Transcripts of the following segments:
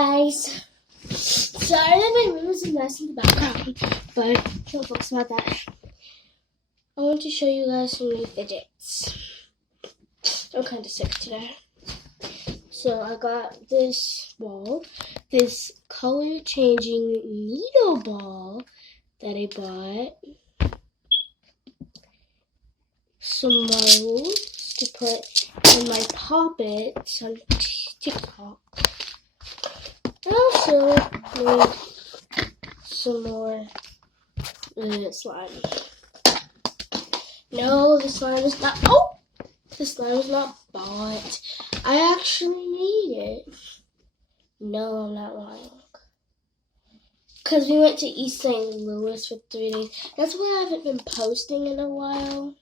guys. Sorry that my room is a mess in the background, but don't focus about that. I want to show you guys some new fidgets. I'm kind of sick today. So I got this ball, this color changing needle ball that I bought. Some molds to put in my poppets on TikTok. I also made some more slime. No, the slime is not. Oh, the slime is not bought. I actually made it. No, I'm not lying. Because we went to East St. Louis for 3 days. That's why I haven't been posting in a while.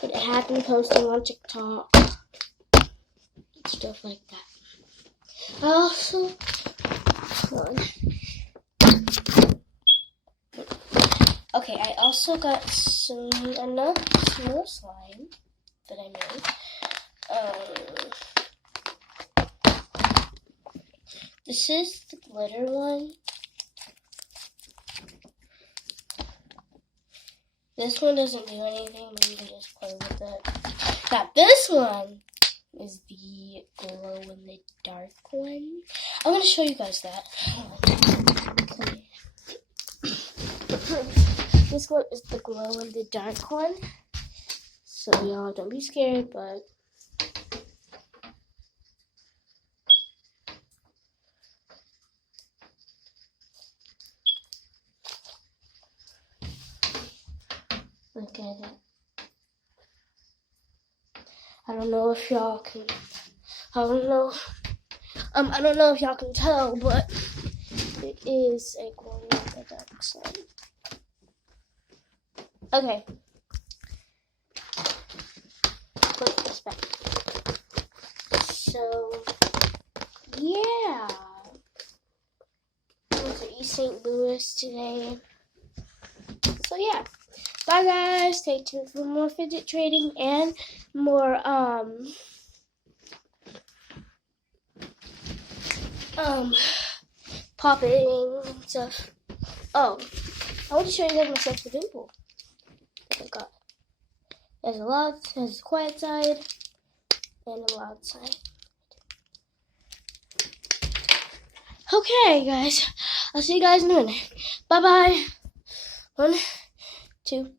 But I have been posting on TikTok. Stuff like that. I also... Okay, I also got some more slime that I made. This is the glitter one. This one doesn't do anything, but you can just play with it. Now this one is the glow in the dark one. I'm going to show you guys that. Okay. This one is the glow in the dark one. So y'all don't be scared, but look at it. I don't know if y'all can. I don't know if y'all can tell, but it is a glow in the dark slime. Okay. Put this back. So, yeah. I went to East St. Louis today. So, yeah. Bye, guys. Stay tuned for more fidget trading and more, popping stuff. Oh, I want to show you guys my second dimple. I got. There's a quiet side and a loud side. Okay, guys. I'll see you guys in a minute. Bye bye. 1, 2.